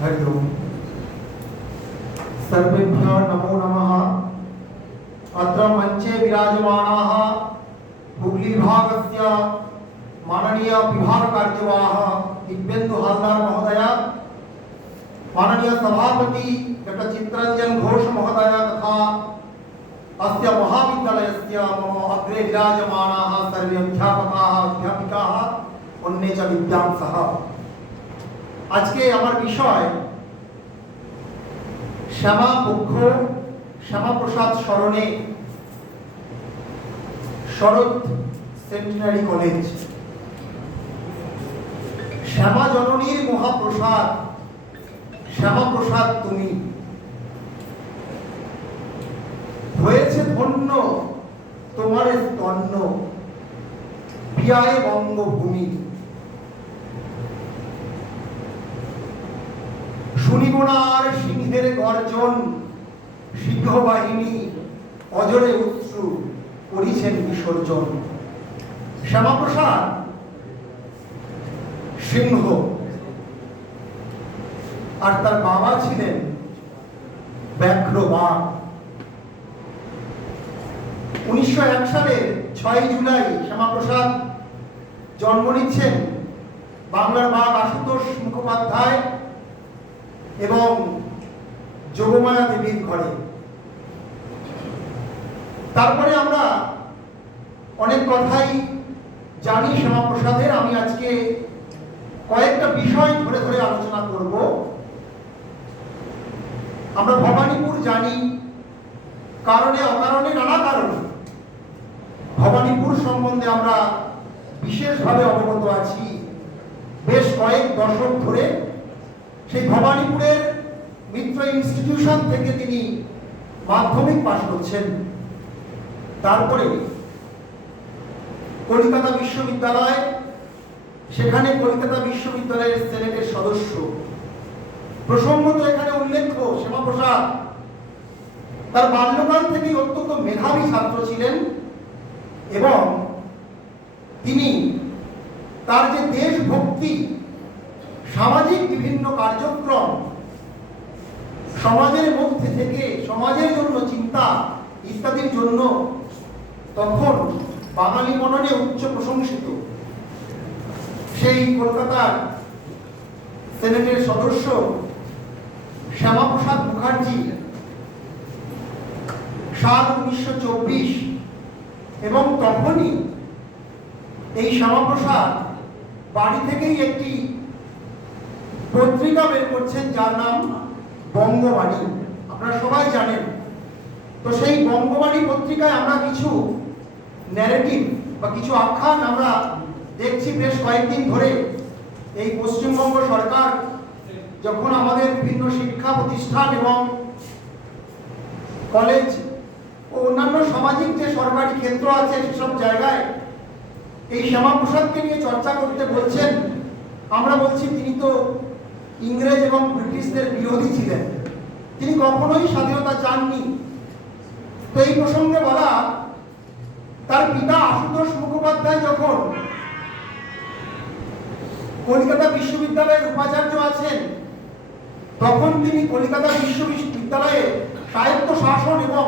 हरि ओम। सर्वेभ्यो नमो नमः। अत्र मंचे विराजमानाः हुगली विभागस्य माननीय विभाग कार्यवाह दिव्येन्दु हालदार महोदय, माननीय सभापति डॉक्टर चित्ररंजन घोष महोदय तथा अस्य महाविद्यालयस्य मम अग्रे विराजमानाः सर्वे अध्यापकाः अध्यापिकाः अन्ये च विद्यांसः। আজকে আমার বিষয় শ্যামা পক্ষ শ্যামাপ্রসাদ স্মরণে শরৎ সেন্টিনারি কলেজ। শ্যামা জননীর মহাপ্রসাদ, শ্যামাপ্রসাদ তুমি হয়েছে ধন্য তোমার স্তন্য পিয়ায় বঙ্গভূমি। শুনিব না আর সিংহের গর্জন, সিংহবাহিনী অজরে উৎসু করিছেন বিসর্জন। শ্যামাপ্রসাদ সিংহ আর তার বাবা ছিলেন ব্যাঘ্র বাঘ। 1901 সালের 6 জুলাই শ্যামাপ্রসাদ জন্ম নিচ্ছেন বাংলার বাঘ আশুতোষ মুখোপাধ্যায় এবং যোগমায়া দেবীর ঘরে। তারপরে আমরা অনেক কথাই জানি শ্যামাপ্রসাদের। আমি আজকে কয়েকটা বিষয় ধরে ধরে আলোচনা করব। আমরা ভবানীপুর জানি, কারণে অকারণে নানা কারণে ভবানীপুর সম্বন্ধে আমরা বিশেষভাবে অবগত আছি। বেশ কয়েক দশক ধরে সেই ভবানীপুরের মিত্র ইনস্টিটিউশন থেকে তিনি মাধ্যমিক পাশ করছেন। তারপরে কলকাতা বিশ্ববিদ্যালয়, সেখানে কলকাতা বিশ্ববিদ্যালয়ের সেনেটের সদস্য। প্রসঙ্গত এখানে উল্লেখ্য শ্যামাপ্রসাদ তার বাল্যকাল থেকেই অত্যন্ত মেধাবী ছাত্র ছিলেন এবং তিনি তার যে দেশভক্তি, সামাজিক বিভিন্ন কার্যক্রম, সমাজের মধ্যে থেকে সমাজের জন্য চিন্তা ইত্যাদির জন্য তখন বাঙালি মননে উচ্চ প্রশংসিত সেই কলকাতার সেনেটের সদস্য শ্যামাপ্রসাদ মুখার্জি সাল 1924 এবং তখনই এই শ্যামাপ্রসাদ বাড়ি থেকেই একটি পত্রিকা বের করছেন যার নাম বঙ্গবাণী। আপনারা সবাই জানেন। তো সেই বঙ্গবাণী পত্রিকায় আমরা কিছু ন্যারেটিভ বা কিছু আখ্যান আমরা দেখছি বেশ কয়েকদিন ধরে। এই পশ্চিমবঙ্গ সরকার যখন আমাদের বিভিন্ন শিক্ষা প্রতিষ্ঠান এবং কলেজ ও অন্যান্য সামাজিক যে সরকারি ক্ষেত্র আছে সেসব জায়গায় এই শ্যামাপ্রসাদকে নিয়ে চর্চা করতে বলছেন, আমরা বলছি তিনি তো ইংরেজ এবং ব্রিটিশদের বিরোধী ছিলেন, তিনি কখনোই স্বাধীনতা চাননি। তো এই প্রসঙ্গে বলা, তার পিতা আশুতোষ মুখোপাধ্যায় যখন কলকাতা বিশ্ববিদ্যালয়ের উপাচার্য আছেন তখন তিনি কলকাতা বিশ্ববিদ্যালয়ে স্বায়ত্ত শাসন এবং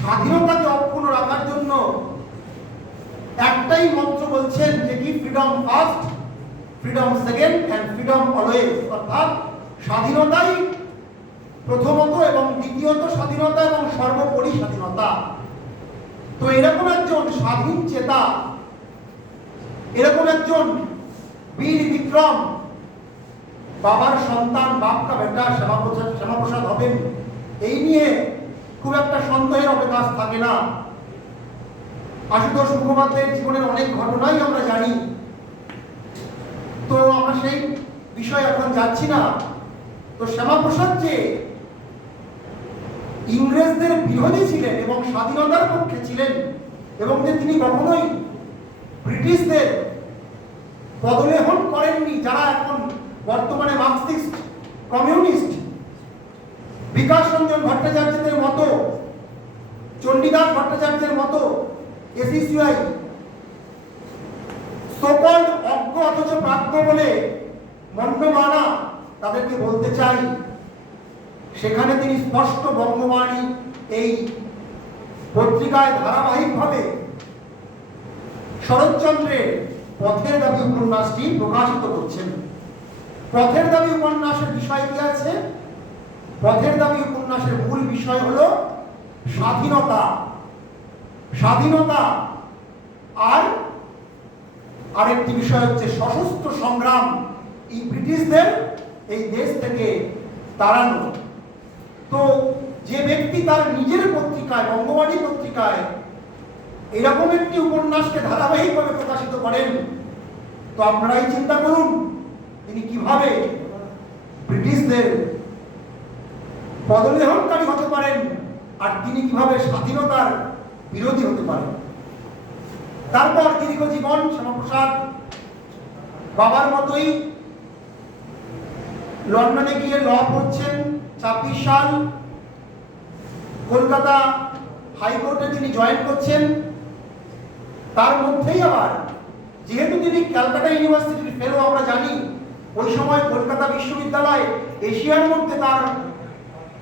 স্বাধীনতাকে অক্ষুণ্ণ রাখার জন্য একটাই মন্ত্র বলছেন যে কি freedom first, freedom second and freedom always. অর্থাৎ স্বাধীনতাই প্রথমত এবং দ্বিতীয়ত স্বাধীনতা এবং সর্বোপরি স্বাধীনতা। তো এরকম একজন স্বাধীন চেতা, এরকম একজন বীর বিক্রম বাবার সন্তান, বাপ কা বেটা শ্যামাপ্রসাদ হবেন, এই নিয়ে খুব একটা সন্দেহের অবকাশ থাকে না। আশুতোষ মুখোপাধ্যায়ের জীবনের অনেক ঘটনাই আমরা জানি। তো আমরা সেই বিষয়ে এখন যাচ্ছি না। তো শ্যামাপ্রসাদ যে ইংরেজদের বিরোধী ছিলেন এবং স্বাধীনতার পক্ষে ছিলেন এবং যে তিনি কখনোই ব্রিটিশদের পদলেহন করেননি, যারা এখন বর্তমানে মার্কসিস্ট, কমিউনিস্ট, বিকাশ রঞ্জন ভট্টাচার্যদের মতো, চণ্ডীদাস ভট্টাচার্যের মতো এসিসিআই সকল অজ্ঞ অথচ প্রাজ্ঞ বলে মন্যমানা তাদেরকে বলতে চাই, সেখানে তিনি স্পষ্ট বঙ্গবাণী এই পত্রিকায় ধারাবাহিকভাবে শরৎচন্দ্রের পথের দাবি উপন্যাসটি প্রকাশিত করছেন। পথের দাবি উপন্যাসের বিষয় কি আছে? পথের দাবি উপন্যাসের মূল বিষয় হলো স্বাধীনতা, স্বাধীনতা, আর আরেকটি বিষয় হচ্ছে সশস্ত্র সংগ্রাম, এই ব্রিটিশদের এই দেশ থেকে তাড়ানো। তো যে ব্যক্তি তার নিজের পত্রিকায়, বঙ্গবাণী পত্রিকায় এরকম একটি উপন্যাসকে ধারাবাহিকভাবে প্রকাশিত করেন, তো আপনারাই চিন্তা করুন তিনি কিভাবে ব্রিটিশদের পদলেহনকারী হতে পারেন, আর তিনি কিভাবে স্বাধীনতার বিরোধী হতে পারেন। তারপর দীর্ঘ জীবন শ্যামাপ্রসাদ বাবার মতোই লন্ডনে গিয়ে ল পড়ছেন। 26 সাল কলকাতা হাইকোর্টে তিনি জয়েন করছেন। তার মধ্যেই আবার যেহেতু তিনি ক্যালকাটা ইউনিভার্সিটির ফেলো, আমরা জানি ওই সময় কলকাতা বিশ্ববিদ্যালয় এশিয়ার মধ্যে তার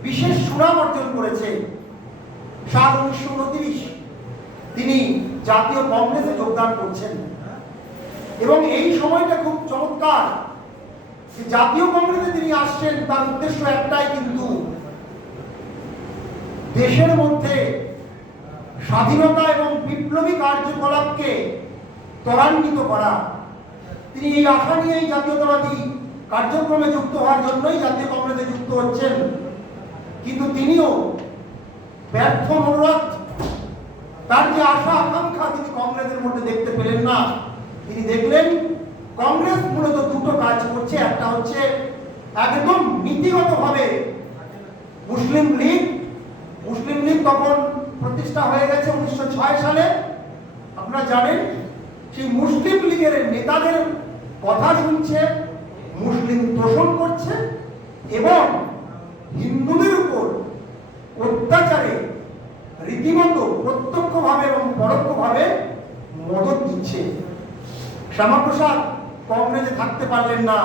বিশেষ সুনাম অর্জন করেছে। সাল 1929 তিনি জাতীয় কংগ্রেসে যোগদান করছেন, এবং এই সময়টা খুব চমৎকার। জাতীয় কংগ্রেসে তিনি আসছেন, তার উদ্দেশ্য একটাই, কিন্তু দেশের মধ্যে স্বাধীনতা এবং বিপ্লবী কার্যকলাপকে ত্বরান্বিত করা। তিনি এই আশা নিয়েই জাতীয়তাবাদী কার্যক্রমে যুক্ত হওয়ার জন্যই জাতীয় কংগ্রেসে যুক্ত হচ্ছেন। কিন্তু তিনিও ব্যর্থ মনোরথ, তার যে আশা আকাঙ্ক্ষা তিনি কংগ্রেসের মধ্যে দেখতে পেলেন না। তিনি দেখলেন কংগ্রেস মূলত দুটো কাজ করছে। একটা হচ্ছে একদম নীতিগতভাবে মুসলিম লীগ তখন প্রতিষ্ঠা হয়ে গেছে 1906 সালে। আপনারা জানেন সেই মুসলিম লীগের নেতাদের কথা শুনছে, মুসলিম তোষণ করছে এবং হিন্দুদের উপর অত্যাচারে রীতিমতো প্রত্যক্ষভাবে এবং পরোক্ষভাবে মদত দিচ্ছে। শ্যামাপ্রসাদ কংগ্রেসে থাকতে পারলেন না।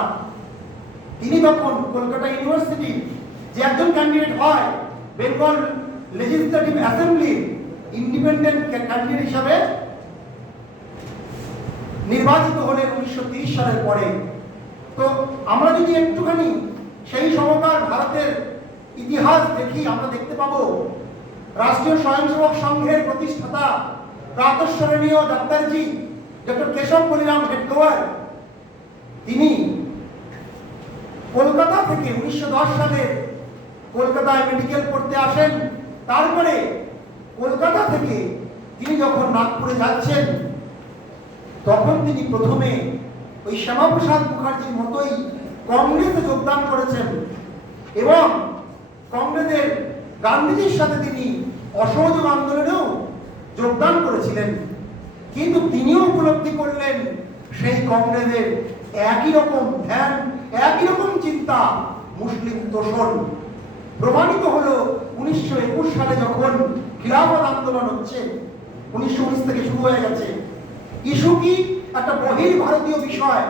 তিনি তখন কলকাতা ইউনিভার্সিটি যে একজন ক্যান্ডিডেট হয়, বেঙ্গল লেজিসলেটিভ অ্যাসেম্বলির ইন্ডিপেন্ডেন্ট ক্যান্ডিডেট হিসাবে নির্বাচিত হলেন 1930 সালের পরে। তো আমরা যদি একটুখানি সেই সময়কার ভারতের ইতিহাস দেখি, আমরা দেখতে পাবো রাষ্ট্রীয় স্বয়ংসেবক সংঘের প্রতিষ্ঠাতা প্রাতঃস্মরণীয় ডাক্তারজি ডক্টর কেশব বলিরাম হেডগেওয়ার, তিনি কলকাতা থেকে 1910 সালে কলকাতায় মেডিকেল পড়তে আসেন। তারপরে কলকাতা থেকে তিনি যখন নাগপুরে যাচ্ছেন, তখন তিনি প্রথমে ওই শ্যামাপ্রসাদ মুখার্জির মতোই কংগ্রেসে যোগদান করেছেন এবং কংগ্রেসের গান্ধীজির সাথে তিনি অসহযোগ আন্দোলনেও যোগদান করেছিলেন। কিন্তু তিনিও উপলব্ধি করলেন সেই কংগ্রেসের একই রকম ধ্যান, একই রকম চিন্তা, মুসলিম তোষণ। প্রমাণিত হলো 1921 সালে যখন খিলাফত আন্দোলন হচ্ছে, 1919 থেকে শুরু হয়ে গেছে। ইস্যু কি? একটা বহির ভারতীয় বিষয়।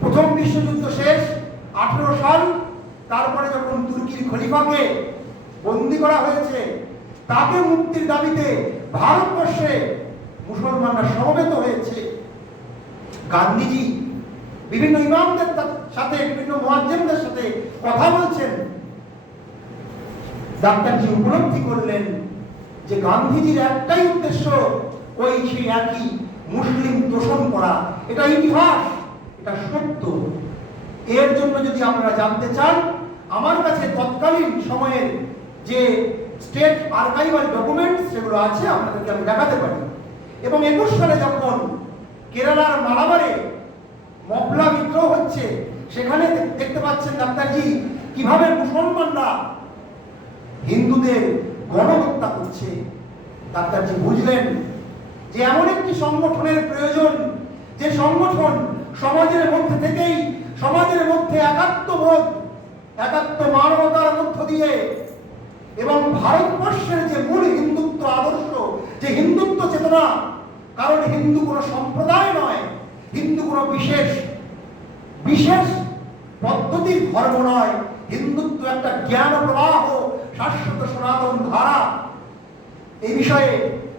প্রথম বিশ্বযুদ্ধ শেষ 18 সাল, তারপরে যখন তুর্কির খলিফাকে বন্দী করা হয়েছে, তাকে মুক্তির দাবিতে ভারতবর্ষে মুসলমানরা সমবেত হয়েছে। গান্ধীজি বিভিন্ন ইমামদের সাথে, বিভিন্ন মুয়াজ্জিনদের সাথে কথা বলছেন। ডাক্তারজি উপলব্ধি করলেন যে গান্ধীজির একটাই উদ্দেশ্য, ওই সেই একই মুসলিম তোষণ করা। এটা ইতিহাস, এটা সত্য। এর জন্য যদি আপনারা জানতে চান, আমার কাছে তৎকালীন সময়ের যে স্টেট আর্কাইভাল ডকুমেন্টস সেগুলো আছে, আপনাদেরকে আমি দেখাতে পারি। এবং 21 সালে যখন কেরালার মালাবারে মপলা বিদ্রোহ হচ্ছে, সেখানে দেখতে পাচ্ছেন ডাক্তারজি কিভাবে মুসলমানরা হিন্দুদের গণহত্যা করছে। ডাক্তারজি বুঝলেন যে এমন একটি সংগঠনের প্রয়োজন, যে সংগঠন সমাজের মধ্যে থেকেই, সমাজের মধ্যে একাত্মবোধ, একাত্ম মানবতার মধ্য দিয়ে এবং ভারতবর্ষের যে মূল হিন্দুত্ব আদর্শ, যে হিন্দুত্ব চেতনা, কারণ হিন্দু কোনো সম্প্রদায় নয়, হিন্দু কোনো বিশেষ পদ্ধতির ধর্ম নয়, হিন্দুত্ব একটা জ্ঞান প্রবাহ, শাশ্বত সনাতন ধারা। এই বিষয়ে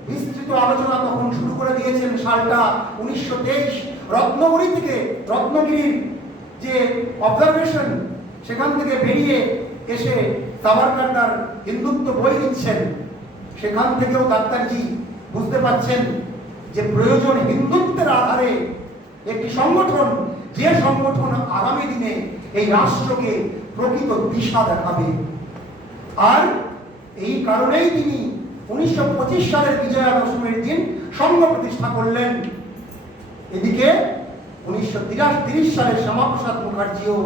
বিস্তৃত আলোচনা তখন শুরু করে দিয়েছেন। সালটা 1923। রত্নগিরি থেকে, রত্নগিরির যে অবজারভেশন, সেখান থেকে বেরিয়ে এসে সাভারকার তার হিন্দুত্ব বই দিচ্ছেন। সেখান থেকেও ডাক্তারজি বুঝতে পারছেন যে প্রয়োজন হিন্দুত্বের আধারে একটি সংগঠন, যে সংগঠন আগামী দিনে এই রাষ্ট্রকে প্রকৃত দিশা দেখাবে। আর এই কারণেই তিনি 1925 সালের বিজয়া দশমীর দিন সংঘ প্রতিষ্ঠা করলেন। এদিকে 1930 সালে শ্যামাপ্রসাদ মুখার্জিও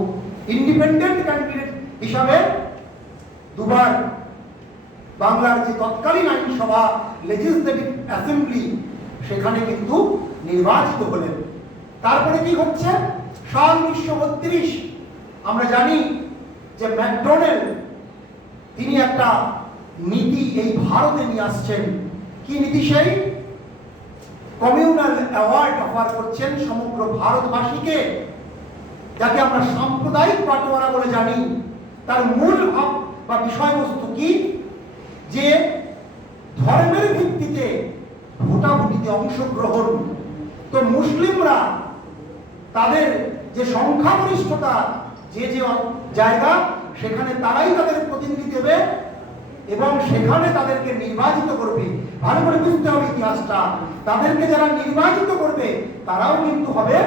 ইন্ডিপেন্ডেন্ট ক্যান্ডিডেট হিসাবে দুবার বাংলার যে তৎকালীন আইনসভা, লেজিসলেটিভ অ্যাসেম্বলি, সেখানে কিন্তু নির্বাচিত হলেন। তারপরে কি হচ্ছে? সাল 1932 আমরা জানি যে ম্যাকডোনেল তিনি একটা নীতি এই ভারতে নিয়ে আসছেন। কি নীতি? সেই কমিউনাল অ্যাওয়ার্ড অফার করছেন সমগ্র ভারতবাসীকে, যাকে আমরা সাম্প্রদায়িক বাটোয়ারা বলে জানি। তার মূল ভাব বা বিষয়বস্তু কি? যে ধর্মের ভিত্তিতে ভোটাভুটিতে অংশগ্রহণ। তো মুসলিমরা তাদের যে সংখ্যাগরিষ্ঠতা, যে যে জায়গা, সেখানে তারাই তাদের প্রতিনিধি দেবে এবং সেখানে তাদেরকে নির্বাচিত করবে। ভালো করে বুঝতে হবে ইতিহাসটা। তাদেরকে যারা নির্বাচিত করবে তারাও কিন্তু হবে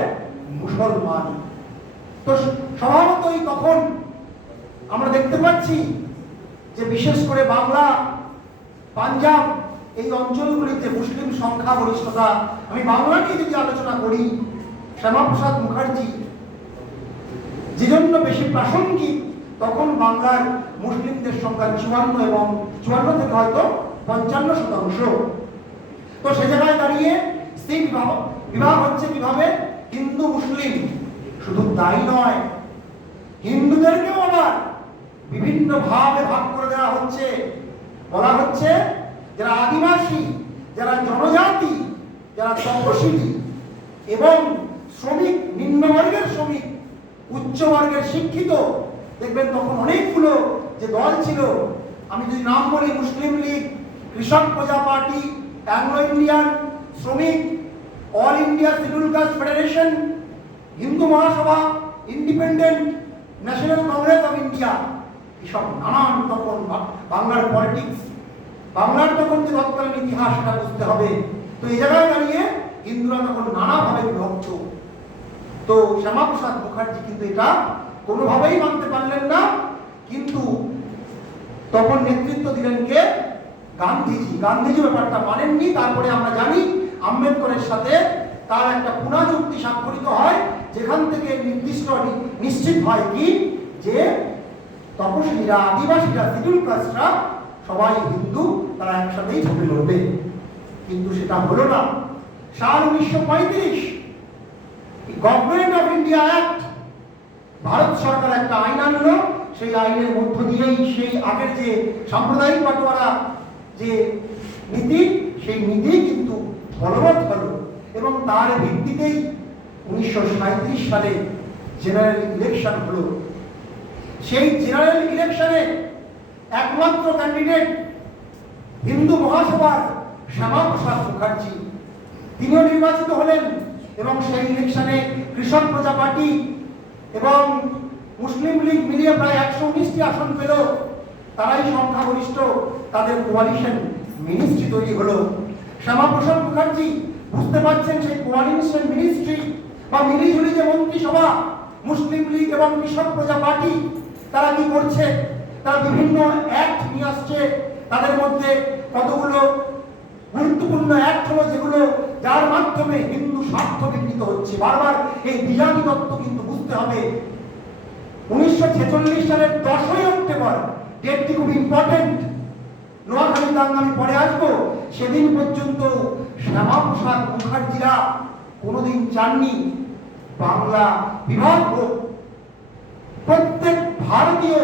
মুসলমান। তো স্বভাবতই তখন আমরা দেখতে পাচ্ছি যে বিশেষ করে বাংলা, পাঞ্জাব, এই অঞ্চলগুলিতে মুসলিম সংখ্যাগরিষ্ঠতা। আমি বাংলা নিয়ে যদি আলোচনা করি, শ্যামাপ্রসাদ মুখার্জি যে জন্য বেশি প্রাসঙ্গিক, তখন বাংলার মুসলিমদের সংখ্যা 54 এবং 54 থেকে হয়তো 55%। তো সে জায়গায় দাঁড়িয়ে সেই বিভাগ হচ্ছে কিভাবে? হিন্দু মুসলিম। শুধু তাই নয়, হিন্দুদেরকেও আবার বিভিন্ন ভাবে ভাগ করে দেওয়া হচ্ছে। বলা হচ্ছে যারা আদিবাসী, যারা জনজাতি, যারা তপশিলি এবং শ্রমিক, নিম্নবর্গের শ্রমিক, উচ্চবর্গের শিক্ষিত, দেখবেন তখন অনেকগুলো যে দল ছিল, আমি যদি নাম বলি, মুসলিম League, Krishak Praja party, Anglo Indian শ্রমিক, All India schedule caste Federation, Hindu Mahasabha, Independent National Congress of India, এসব নানান তখন বাংলার পলিটিক্স, বাংলার তখন যে তৎকালীন ইতিহাস, সেটা বুঝতে হবে। তো এই জায়গায় দাঁড়িয়ে হিন্দুরা তখন নানাভাবে বিভক্ত। তো শ্যামাপ্রসাদ মুখার্জি কিন্তু এটা কোনোভাবেই মানতে পারলেন না। কিন্তু তখন নেতৃত্ব দিলেন কে? গান্ধীজি। গান্ধীজি ব্যাপারটা মানেননি। তারপরে আমরা জানি আম্বেদকরের সাথে তার একটা পুনা চুক্তি স্বাক্ষরিত হয়, যেখান থেকে নিশ্চিত হয় কি যে তপশিলীরা, আদিবাসীরা, শিডিউল কাস্টরা সবাই হিন্দু, তারা একসাথেই ঝুঁকে লড়বে। কিন্তু সেটা হলো না। সাল 1935 Government of India Act, Bharat সরকার একটা আইন আনলো। সেই আইনের মধ্য দিয়েই সেই আগের যে সাম্প্রদায়িক বাটোয়ারা যে নীতি, সেই নীতি কিন্তু বলবৎ হলো এবং তার ভিত্তিতেই 1937 সালে জেনারেল ইলেকশন হলো। সেই জেনারেল ইলেকশনে একমাত্র ক্যান্ডিডেট হিন্দু মহাসভার শ্যামাপ্রসাদ মুখার্জি, তিনিও নির্বাচিত হলেন এবং সেই ইলেকশনে কৃষক প্রজা পার্টি এবং মুসলিম লীগ মিলিয়ে প্রায় 119টি আসন পেল। তারাই সংখ্যাগরিষ্ঠ, তাদের কোয়ালিশন মিনিস্ট্রি তৈরি হলো। শ্যামাপ্রসাদ মুখার্জি বুঝতে পারছেন সেই কোয়ালিশন মিনিস্ট্রি বা মিলিঝুলি যে মন্ত্রিসভা, মুসলিম লীগ এবং কৃষক প্রজা পার্টি, তারা কি করছে? তারা বিভিন্ন অ্যাক্ট নিয়ে আসছে। তাদের মধ্যে কতগুলো গুরুত্বপূর্ণ অ্যাক্ট হলো যেগুলো, যার মাধ্যমে হিন্দু স্বার্থ বিঘ্নিত হচ্ছে। বারবার এই বিজাতি তত্ত্ব কিন্তু বুঝতে হবে। 1946 সালের 10ই অক্টোবর, ডেটটি খুব ইম্পর্টেন্ট, নোয়াখালী দাঙ্গা আমি পরে আসবো। সেদিন পর্যন্ত শ্যামাপ্রসাদ মুখার্জিরা কোনোদিন চাননি বাংলা বিভাগ হোক। প্রত্যেক ভারতীয়,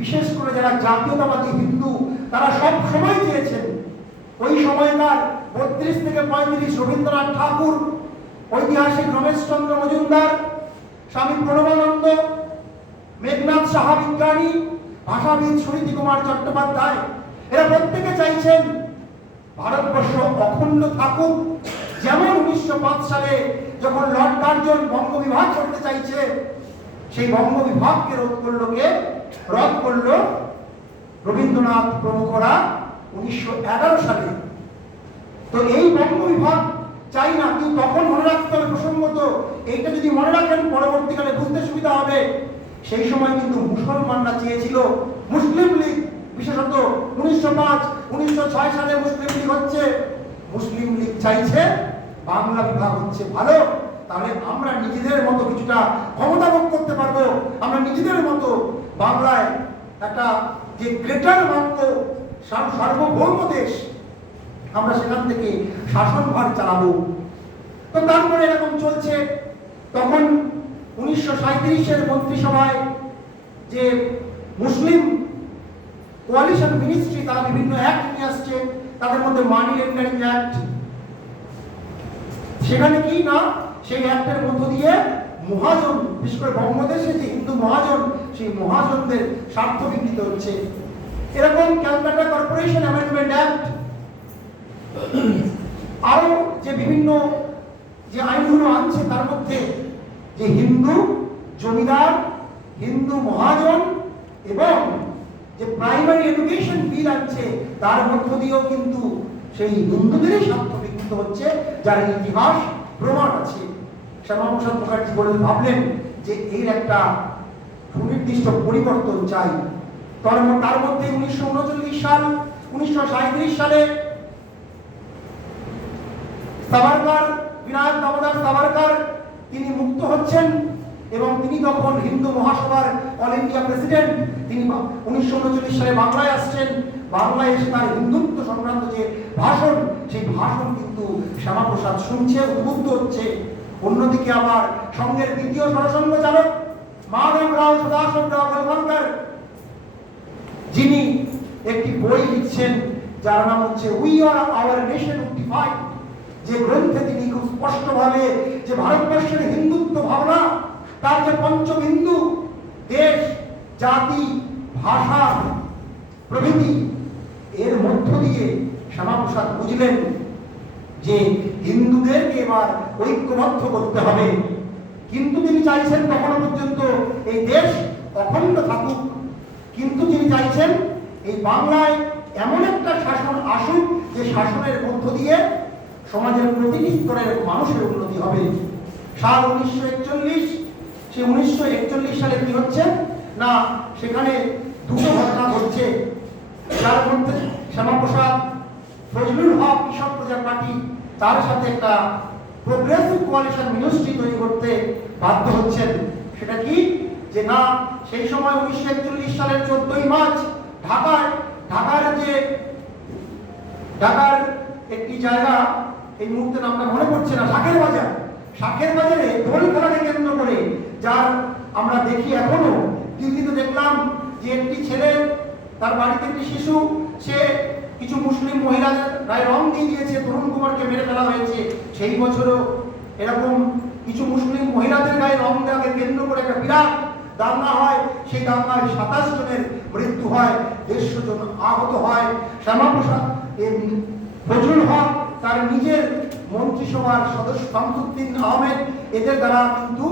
বিশেষ করে যারা জাতীয়তাবাদী হিন্দু, তারা সব সময় চেয়েছেন। ওই সময়কার 32 থেকে 35 রবীন্দ্রনাথ ঠাকুর, ঐতিহাসিক রমেশচন্দ্র মজুমদার, স্বামী প্রণবানন্দ, মেঘনাথ সাহা বিজ্ঞানী, ভাষাবিদ সুনীতি কুমার চট্টোপাধ্যায়, এরা প্রত্যেকে চাইছেন ভারতবর্ষ অখণ্ড থাকুক। যেমন 1905 সালে যখন লর্ড কার্জন বঙ্গ বিভাগ করতে চাইছে, সেই বঙ্গ বিভাগকে রদ করলো রবীন্দ্রনাথ প্রমুখরা 1911 সালে। তো এই বঙ্গ বিভাগ চাই না, কিন্তু তখন মনে রাখতে হবে প্রসঙ্গত, এইটা যদি মনে রাখেন পরবর্তীকালে বুঝতে সুবিধা হবে। সেই সময় কিন্তু মুসলমানরা চেয়েছিল মুসলিম লীগ, বিশেষত 1905 1906 সালে মুসলিম লীগ হচ্ছে, মুসলিম লীগ চাইছে বাংলা বিভাগ হচ্ছে ভালো, তাহলে আমরা নিজেদের মতো কিছুটা ক্ষমতা ভোগ করতে পারবো, আমরা নিজেদের মতো বাংলায় একটা যে গ্রেটার বাক্য সার্বভৌম দেশ, আমরা সেখান থেকে শাসনভার চালাবো। তো তারপরে এরকম চলছে। তখন 1937-এর মন্ত্রিসভায় যে মুসলিম কোয়ালিশন মিনিস্ট্রি, তারা বিভিন্ন অ্যাক্ট নিয়ে আসছে, তাদের মধ্যে মানি লেন্ডারিং অ্যাক্ট। সেখানে কি না, সেই অ্যাক্টের মধ্য দিয়ে মহাজন, বিশেষ করে বঙ্গদেশে যে হিন্দু মহাজন, সেই মহাজনদের স্বার্থ বিঘ্নিত হচ্ছে। এরকম ক্যালকাটা কর্পোরেশন অ্যামেন্ডমেন্ট অ্যাক্ট, আরো যে বিভিন্ন যে আইনগুলো আনছে, তার মধ্যে যে হিন্দু জমিদার, হিন্দু মহাজন এবং যে প্রাইমারি এডুকেশন বিল আনছে, তার মধ্য দিয়েও কিন্তু সেই হিন্দুদেরই স্বার্থ বিঘ্নিত হচ্ছে, যার ইতিহাস প্রমাণ আছে। শ্যামাপ্রসাদ মুখার্জি বলে ভাবলেন যে এর একটা সুনির্দিষ্ট পরিবর্তন চাই। তার মধ্যে 1939 সাল, 1937 সালে সাভারকার, বিনায়ক দামোদর সাভারকার, তিনি মুক্ত হচ্ছেন এবং তিনি তখন হিন্দু মহাসভার অল ইন্ডিয়া প্রেসিডেন্ট। তিনি 1939 সালে বাংলায় আসছেন। বাংলায় এসে তার হিন্দুত্ব সংক্রান্ত যে ভাষণ, সেই ভাষণ কিন্তু শ্যামাপ্রসাদ শুনছে, উদ্বুদ্ধ হচ্ছে। অন্যদিকে আবার সঙ্গের দ্বিতীয় সরসঙ্গ চালক মাধবরাও সদাশিবরাও গোলওয়ালকর, যিনি একটি বই লিখছেন যার নাম হচ্ছে we are hour nation defined, যে গ্রন্থে তিনি খুব স্পষ্টভাবে যে ভারতবর্ষের হিন্দুত্ব ভাবনা, তার যে পঞ্চবিন্দু দেশ, জাতি, ভাষা প্রভৃতি, এর মধ্য দিয়ে শ্যামাপ্রসাদ বুঝলেন যে হিন্দুদেরকে এবার ঐক্যবদ্ধ করতে হবে। কিন্তু তিনি চাইছেন তখনো পর্যন্ত এই দেশ অখণ্ড থাকুক, কিন্তু তিনি চাইছেন এই বাংলায় এমন একটা শাসন আসুক যে শাসনের মধ্য দিয়ে সমাজের প্রতিটি স্তরের মানুষের উন্নতি হবে। সাল 1941, সেই 1941 সালে কি হচ্ছে না, সেখানে দুটো ঘটনা ঘটছে, যার মধ্যে শ্যামাপ্রসাদ ফজলুল হক কৃষক প্রজা পার্টি তার সাথে একটা প্রোগ্রেসিভ কোয়ালিশন মিনিস্ট্রি তৈরি করতে বাধ্য হচ্ছেন। সেটা কি, যে না, সেই সময় 1941 সালের 14ই মার্চ ঢাকার একটি জায়গা, এই মুহূর্তে নামটা মনে পড়ছে না, শাকের বাজারে দোল খেলাকে কেন্দ্র করে, যার আমরা দেখি এখনো দিল্লিতে দেখলাম যে একটি ছেলে, তার বাড়িতে একটি শিশু, সে কিছু মুসলিম মহিলাদের গায়ে রং দিয়ে দিয়েছে, তরুণ কুমারকে মেরে ফেলা হয়েছে। সেই বছরও এরকম কিছু মুসলিম মহিলাদের গায়ে রং দেওয়াকে কেন্দ্র করে একটা বিরাট দাঙ্গা হয়। সেই দাঙ্গায় 27 জনের মৃত্যু হয়, 150 জন আহত হয়। শ্যামাপ্রসাদ ফজলুল হক তার নিজের মন্ত্রিসভার সদস্য শামসুদ্দিন আহমেদ, এদের দ্বারা কিন্তু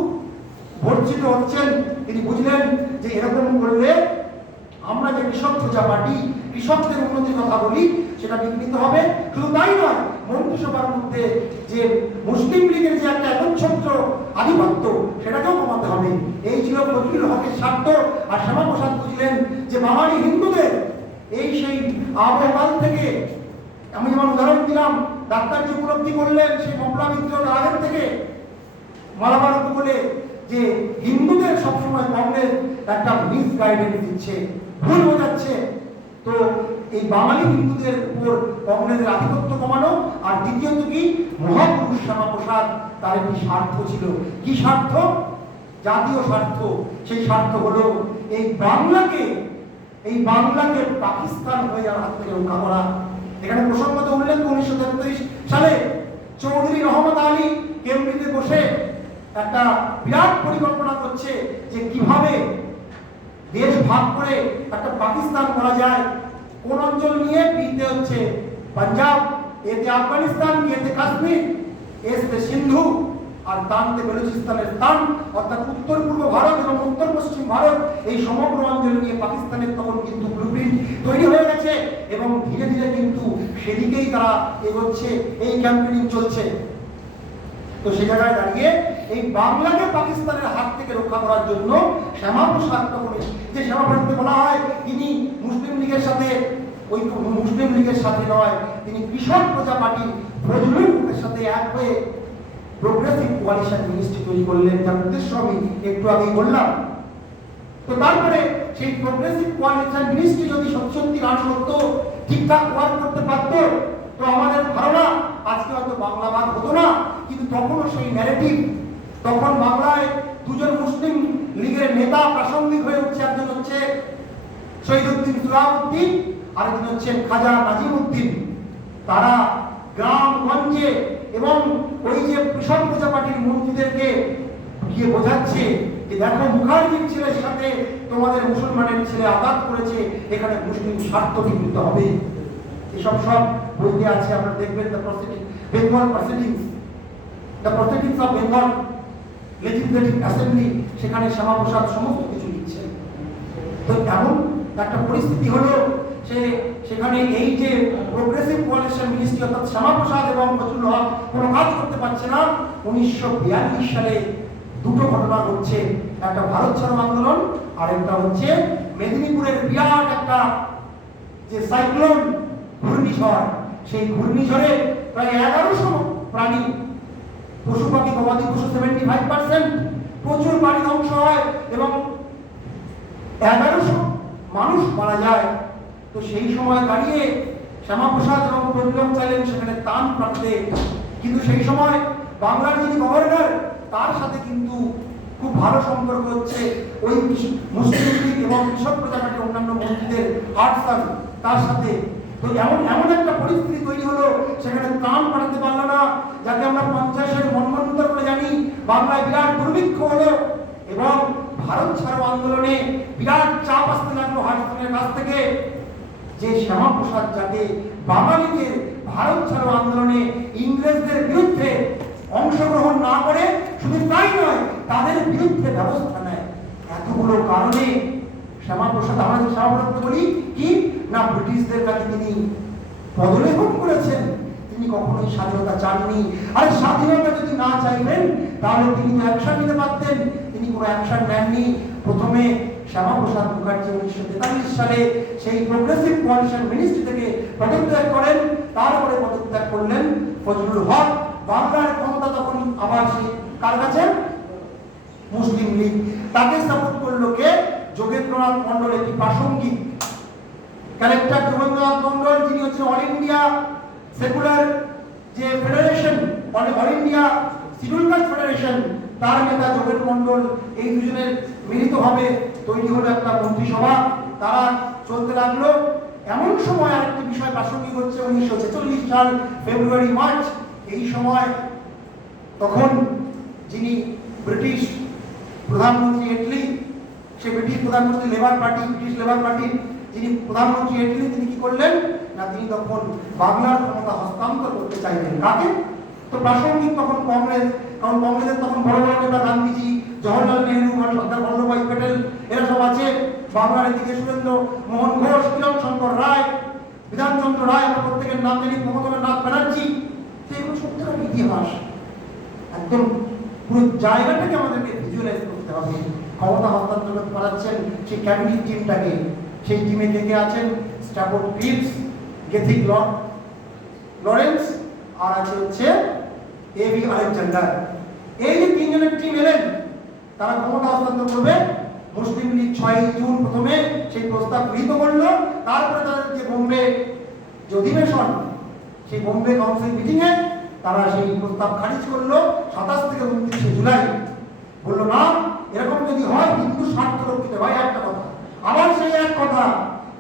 বর্জিত হচ্ছেন। তিনি বুঝলেন যে এরকম করলে আমরা যে কৃষক প্রজা পার্টি, কৃষকদের উন্নতির কথা বলি, সেটা বিঘ্নিত হবে। শুধু তাই নয়, মন্ত্রিসভার মধ্যে যে মুসলিম লীগের যে একটা একচ্ছত্র আধিপত্য, সেটাকেও কমাতে হবে। এই ছিল ফজলুল হকের স্বার্থ। আর শ্যামাপ্রসাদ বুঝলেন যে বাঙালি হিন্দুদের এই সেই আবহকাল থেকে, আমি যেমন উদাহরণ দিলাম, ডাক্তারজি উপলব্ধি করলেন সেই মমলা বিদ্রোহের আগের থেকে মালাবার উপকূলে, যে হিন্দুদের সবসময় কংগ্রেস একটা মিসগাইডেন্স দিচ্ছে, ভুল বোঝাচ্ছে। তো এই বাঙালি হিন্দুদের উপর কংগ্রেসের আধিপত্য কমানো। আর দ্বিতীয়ত কি, মহাপুরুষ শ্যামাপ্রসাদ তার একটি স্বার্থ ছিল। কি স্বার্থ? জাতীয় স্বার্থ। সেই স্বার্থ হলো এই বাংলাকে পাকিস্তান হয়ে যাওয়ার হাত থেকে রক্ষা করা। এখানে প্রসঙ্গত উল্লেখ 1933 সালে চৌধুরী রহমত আলী কেমব্রিজে বসে একটা বিরাট পরিকল্পনা করছে যে কিভাবে দেশ ভাগ করে একটা পাকিস্তান করা যায়। কোন অঞ্চল নিয়ে? বিতে হচ্ছে পাঞ্জাব, এতে আফগানিস্তান, এতে কাশ্মীর, এতে সিন্ধু, আর তানতে বেলুচিস্তানের স্থান, অর্থাৎ উত্তর পূর্ব ভারত এবং উত্তর পশ্চিম ভারত, এই সমগ্র অঞ্চল নিয়ে পাকিস্তানের তখন কিন্তু ব্লুপ্রিন্ট তৈরি হয়ে গেছে এবং ধীরে ধীরে কিন্তু সেদিকেই তারা এগোচ্ছে, এই ক্যাম্পেইনিং চলছে। তো সেই জায়গায় দাঁড়িয়ে এই বাংলাকে পাকিস্তানের হাত থেকে রক্ষা করার জন্য শ্যামাপ্রসাদ তখন, যে শ্যামাপ্রসাদকে বলা হয় তিনি মুসলিম লীগের সাথে, ওই মুসলিম লীগের সাথে নয়, তিনি কৃষক প্রজা পার্টি ফজলুলের সাথে এক হয়ে প্রোগ্রেসিভ কোয়ালিশন মিনিস্ট্রি তৈরি করলেন, যার উদ্দেশ্য আমি একটু আগেই বললাম। তো তারপরে সেই প্রোগ্রেসিভ কোয়ালিশন মিনিস্ট্রি যদি সত্যি রান করতো, ঠিকঠাক ওয়ার্ক করতে পারতো, তো আমাদের ধারণা আজকে হয়তো বাংলা ভাগ হতো না। কিন্তু তখনও সেই ন্যারেটিভ, তখন বাংলায় দুজন মুসলিম লীগের নেতা প্রাসঙ্গিক হয়ে উঠছে। একজন হচ্ছে শহীদউদ্দিন সুলাউদ্দিন, আরেকজন হচ্ছেন খাজা নাজিমউদ্দিন। তারা গ্রামগঞ্জে এবং ওই যে কৃষক প্রজা পার্টির মন্ত্রীদেরকে গিয়ে বোঝাচ্ছে যে দেখো, মুখার্জির ছেলের সাথে তোমাদের মুসলমানের ছেলে আঘাত করেছে, এখানে মুসলিম স্বার্থ বিঘ্নিত হবে। এসব সব বইতে আছে, আপনারা দেখবেন the proceedings, Bengal proceedings, the proceedings of Bengal legislative assembly, সেখানে শ্যামাপ্রসাদ সমস্ত কিছু লিখছেন। তো এমন একটা পরিস্থিতি হলো, সেখানে এই যে প্রোগ্রেসিভ কোয়ালিশন মিনিস্ট্রি অর্থাৎ শ্যামাপ্রসাদ এবং ফজলুল হক কোনো কাজ করতে পারছে না। 1942 সালে দুটো ঘটনা ঘটছে, একটা ভারত ছাড়ো আন্দোলন, আর একটা হচ্ছে মেদিনীপুরের বিরাট একটা যে সাইক্লোন ঘূর্ণিঝড়। সেই ঘূর্ণিঝড়ে প্রায় 1100 প্রাণী, পশু পাখি, গবাদি পশু 75%, প্রচুর বাড়ি ধ্বংস হয় এবং 1100 মানুষ মারা যায়। তো সেই সময় দাঁড়িয়ে শ্যামাপ্রসাদ এবং ফজলুল চাইলেন সেখানে ত্রাণ প্রাপ্তে, কিন্তু সেই সময় বাংলার যিনি গভর্নর, তার সাথে কিন্তু খুব ভালো সম্পর্ক হচ্ছে ওই মুসলিম লীগ এবং কৃষক প্রজা পার্টির অন্যান্য মন্ত্রীদের আটসান তার সাথে। তো এমন একটা পরিস্থিতি তৈরি হলো, সেখানে ত্রাণ পাঠাতে পারলো না, যাতে আমরা 50-এর মন্বন্তর করে জানি। বাংলায় বিরাট দুর্ভিক্ষ হলো এবং ভারত ছাড়ো আন্দোলনে বিরাট চাপ আসতে লাগলো হাসপাতালের কাছ থেকে, যে শ্যামাপ্রসাদ যাতে বাঙালিদের ভারত ছাড়ো আন্দোলনে ইংরেজদের বিরুদ্ধে অংশগ্রহণ না করে, শুধু তাই নয়, তাদের বিরুদ্ধে ব্যবস্থা নেয়। এতগুলো কারণে শ্যামাপ্রসাদ, আমরা যে শ্যামাপ্রসাদকে বলি কি না, ব্রিটিশদের কাছে তিনি পদলেখন করেছেন, তিনি কখনোই স্বাধীনতা চাননি। আর স্বাধীনতা যদি না চাইবেন তাহলে তিনি তো অ্যাকশন নিতে পারতেন, তিনি কোনো অ্যাকশন নেননি। প্রথমে শ্যামাপ্রসাদ মুখার্জি 1943 সালে সেই প্রোগ্রেসিভ কোয়ালিশন মিনিস্ট্রি থেকে পদত্যাগ করেন, তারপরে পদত্যাগ করলেন ফজলুল হক। বাংলার ক্ষমতা তখন আবার সেই কার কাছে? মুসলিম লীগ। তাকে সাপোর্ট করলো কে? যোগেন্দ্রনাথ মন্ডল, একটি প্রাসঙ্গিক ক্যারেক্টার। যোগেন্দ্রনাথ মন্ডল যিনি হচ্ছে অল ইন্ডিয়া সেকুলার যে federation, all India schedule caste federation, তার নেতা যোগেন মন্ডল। এই দুজনের মিলিতভাবে তৈরি হলো একটা মন্ত্রিসভা। তারা চলতে লাগলো। এমন সময় আরেকটি বিষয় প্রাসঙ্গিক হচ্ছে 1946 সাল ফেব্রুয়ারি মার্চ। এই সময় তখন যিনি ব্রিটিশ প্রধানমন্ত্রী এটলি, সে ব্রিটিশ প্রধানমন্ত্রী লেবার পার্টি, ব্রিটিশ লেবার পার্টির যিনি প্রধানমন্ত্রী এটলি, তিনি কি করলেন না, তিনি তখন বাংলার ক্ষমতা হস্তান্তর করতে চাইলেন। কাকে? তো প্রাসঙ্গিক তখন কংগ্রেস, কারণ কংগ্রেসের তখন বড় বড় নেতা গান্ধীজি, জওহরলাল নেহরু, সর্দার বল্লভভাই প্যাটেল, এরা সব আছে। বাংলার এদিকে সুরেন্দ্র মোহন ঘোষ, কিরণ শঙ্কর রায়, বিধানচন্দ্র রায়, আমরা প্রত্যেকের নাম জানি, মমতানাথ ব্যানার্জি। তো এগুলো সত্যিকার ইতিহাস, একদম পুরো জায়গাটাকে আমাদেরকে ভিজুয়ালাইজ করতে হবে। ক্ষমতা হস্তান্তর করতে পারাচ্ছেন সেই ক্যাবিনেট টিমটাকে। সেই টিমে কে কে আছেন? স্ট্যাফোর্ড ক্রিপস, গেথিক লরেন্স, আর আছে হচ্ছে এবি আলেকজান্ডার। এই যে তিনজনের টিম এলেন, তারা ক্ষমতা হস্তান্তর করবে। মুসলিম লীগ 6 জুন প্রথমে সেই প্রস্তাব গৃহীত করলো। তারপরে তাদের যে বোম্বে যে অধিবেশন, সেই বোম্বে কাউন্সিল মিটিংয়ে তারা সেই প্রস্তাব খারিজ করলো 27 থেকে 29 জুলাই। বললো না, এরকম যদি হয় হিন্দু স্বার্থ রক্ষিত হয়। একটা কথা, আবার সেই এক কথা,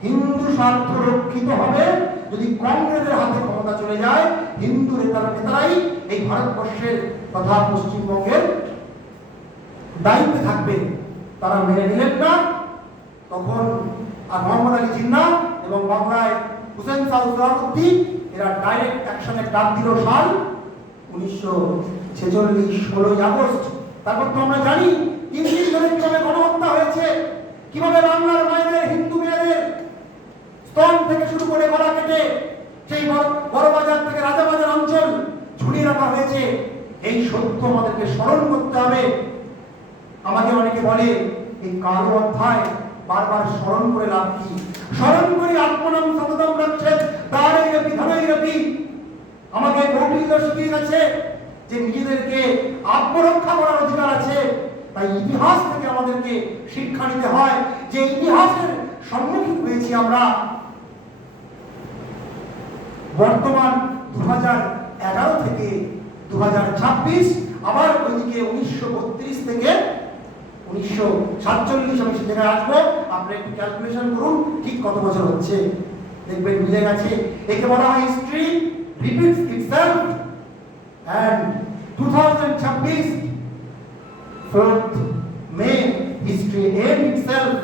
হিন্দু স্বার্থ রক্ষিত হবে যদি কংগ্রেসের হাতে ক্ষমতা চলে যায়। হিন্দু নেতারাই এই ভারতবর্ষের তথা পশ্চিমবঙ্গের দায়িত্বে থাকবে। তারা মেনে নিলেন না। তখন আর মোহাম্মদ আলী জিন্নাহ এবং বাংলায় হুসেন শাহ সোহরাওয়ার্দী এরা ডাইরেক্ট অ্যাকশনের ডাক দিল সাল 1946 16ই আগস্ট। তারপর তো আমরা জানি 3 দিন ধরে কিভাবে গণহত্যা হয়েছে, কিভাবে বাংলার মায়েদের, হিন্দু মেয়েদের স্তন থেকে শুরু করে গলা কেটে সেই বড়বাজার থেকে রাজাবাজার অঞ্চল ঝুলিয়ে রাখা হয়েছে। এই সত্য আমাদেরকে স্মরণ করতে হবে। আমাকে অনেকে বলে এই কালো অধ্যায় বারবার স্মরণ করে লাভ কি? স্মরণ করি আত্মনাম সততম রক্ষেত দ্বারে বিধানই রবি। আমাকে কৌটিল্য শিখিয়ে গেছে যে নিজেদেরকে আত্মরক্ষা করার অধিকার আছে। তাই ইতিহাস থেকে আমাদেরকে শিক্ষা নিতে হয় যে ইতিহাসের সম্মুখীন হয়েছি আমরা। বর্তমান 2011 থেকে 2026, আবার ওইদিকে 1932 থেকে 1947 আমি সেখানে আসবো। আপনি একটু ক্যালকুলেশন করুন ঠিক কত বছর হচ্ছে, দেখবেন মিলে গেছে। একে বলা হয় history repeats itself. and 2026 4th May history end itself.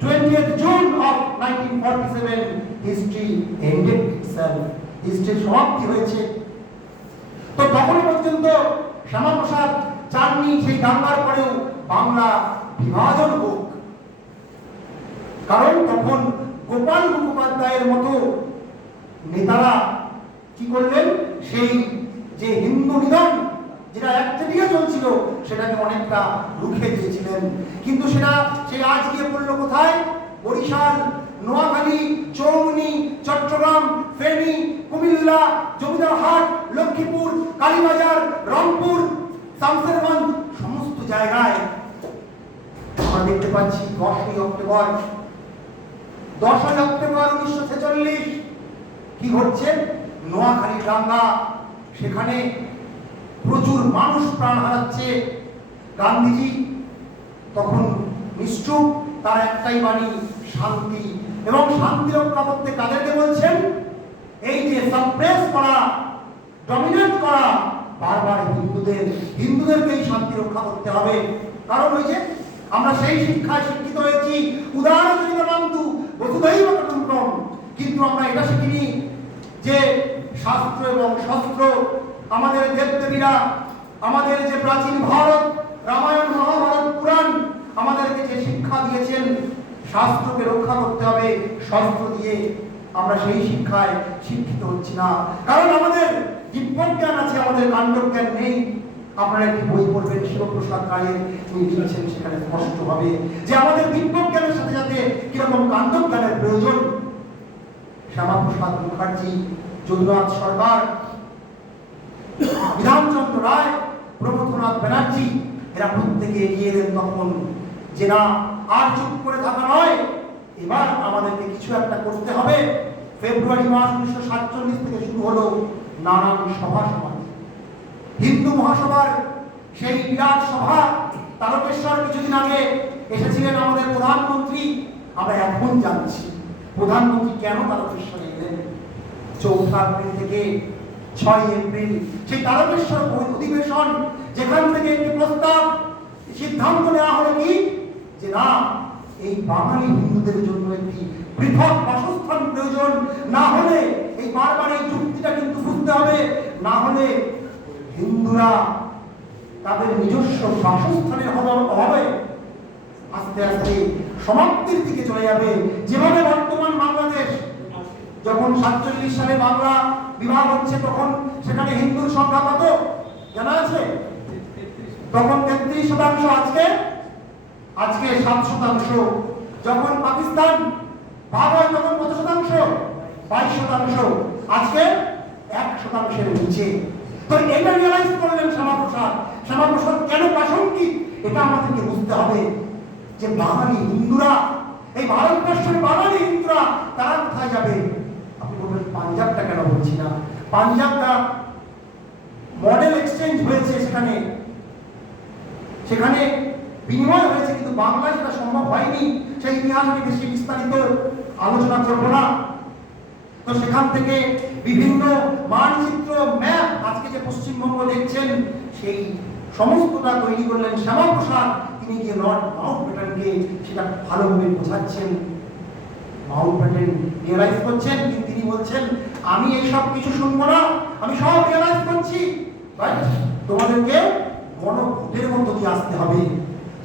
20th June of 1947 history ended itself. history সমাপ্তি হয়েছে। তো তখন পর্যন্ত শ্যামাপ্রসাদ চাননি সেই দাঙ্গার পরেও বাংলা বিভাজন হোক, কারণ তখন গোপাল মুখোপাধ্যায়ের মতো নেতারা কি করলেন, সেই যে হিন্দু নিধন যেটা একচেটিয়া চলছিল সেটাকে অনেকটা রুখে দিয়েছিলেন। কিন্তু সেটা সেই আজ গিয়ে পড়লো কোথায়? বরিশাল, নোয়াখালী, চৌমুনি, চট্টগ্রাম, ফেনী, কুমিল্লা, জমিদারহাট, লক্ষ্মীপুর, কালীবাজার, রংপুর, শামসেরগঞ্জ সমস্ত জায়গায় আমরা দেখতে পাচ্ছি 10ই অক্টোবর 1946 কি হচ্ছে? নোয়াখালী দাঙ্গা। সেখানে প্রচুর মানুষ প্রাণ হারাচ্ছে। গান্ধীজি তখন নিশ্চুপ, তার একটাই বাণী শান্তি, এবং শান্তি রক্ষা করতে কাদেরকে বলছেন? এই যে সাপ্রেস করা, ডমিনেট করা বারবার হিন্দুদেরকেই শান্তি রক্ষা করতে হবে। কারণ ওই যে আমরা সেই শিক্ষায় শিক্ষিত হয়েছি উদারচরিতনান্তু বসুধৈব কুটুম্বকম, কিন্তু আমরা এটা শিখিনি যে শাস্ত্র এবং শস্ত্র, আমাদের দেবদেবীরা, আমাদের যে প্রাচীন ভারত, রামায়ণ, মহাভারত, পুরাণ আমাদেরকে যে শিক্ষা দিয়েছেন শাস্ত্রকে রক্ষা করতে হবে শস্ত্র দিয়ে, আমরা সেই শিক্ষায় শিক্ষিত হচ্ছি না। কারণ আমাদের দিব্যজ্ঞান আছে, আমাদের কাণ্ডজ্ঞান নেই। আপনারা একটি বই পড়বেন শিবপ্রসাদ রায়ের, তিনি লিখছেন সেখানে স্পষ্টভাবে যে আমাদের দিব্যজ্ঞানের সাথে সাথে কিরকম কাণ্ডজ্ঞানের প্রয়োজন। শ্যামাপ্রসাদ মুখার্জি, যদুনাথ সরকার, বিধানচন্দ্র রায়, প্রমথনাথ ব্যানার্জি এরা প্রত্যেকে এগিয়ে এলেন তখন যে না, আর চুপ করে থাকা নয়, এবার আমাদেরকে কিছু একটা করতে হবে। ফেব্রুয়ারি মাস 1947 থেকে শুরু হলো নানান সভা সমাবেশ। হিন্দু মহাসভার সেই বিরাট সভা, তারকেশ্বর কিছুদিন আগে এসেছিলেন আমাদের প্রধানমন্ত্রী। আমরা এখন জানছি প্রধানমন্ত্রী কেন তারকেশ্বরে এলেন। 4 এপ্রিল থেকে 6 এপ্রিল সেই তারকেশ্বর অধিবেশন, যেখান থেকে একটি প্রস্তাব সিদ্ধান্ত নেওয়া হলো কি যে না, এই বাঙালি হিন্দুদের জন্য একটি পৃথক বাসস্থান প্রয়োজন। না হলে এই বারবার এই যুক্তিটা কিন্তু বুঝতে হবে, না হলে হিন্দুরা তাদের নিজস্ব বাসস্থানের অভাবে আস্তে আস্তে সমাপ্তির দিকে চলে যাবে। যেভাবে বর্তমান বাংলাদেশ, যখন 47 সালে বাংলা বিভাগ হচ্ছে তখন সেখানে হিন্দুর সংখ্যা কত জানা আছে? তখন 33%, আজকে 7%। যখন পাকিস্তান ভাগ হয় তখন কত শতাংশ? 22%। আজকে 1%-এর নিচে। তো এটা রিয়েলাইজ করলেন শ্যামাপ্রসাদ কেন প্রাসঙ্গিক, এটা আমাদেরকে বুঝতে হবে যে বাঙালি হিন্দুরা, এই ভারতবর্ষের বাঙালি হিন্দুরা তারা কোথায় যাবে? আপনি বলবেন পাঞ্জাবটা কেন বলছি না? পাঞ্জাবটা মডেল এক্সচেঞ্জ হয়েছে, সেখানে বিনিময় হয়েছে, কিন্তু বাংলায় সেটা সম্ভব হয়নি। সেই ইতিহাস আমি বেশি বিস্তারিত আলোচনা করব না। তো সেখান থেকে বিভিন্ন মানচিত্র, ম্যাপ, আজকে যে পশ্চিমবঙ্গ দেখছেন সেই সমস্তটা তৈরি করলেন শ্যামাপ্রসাদ। প্রসাদ তিনি গিয়ে লর্ড মাউন্টব্যাটেনকে সেটা ভালোভাবে বোঝাচ্ছেন। মাউন্টব্যাটেন রিয়েলাইজ করছেন, কিন্তু তিনি বলছেন আমি এইসব কিছু শুনবো না, আমি সব রিয়েলাইজ করছি, তোমাদেরকে গণভোটের মধ্য দিয়ে আসতে হবে।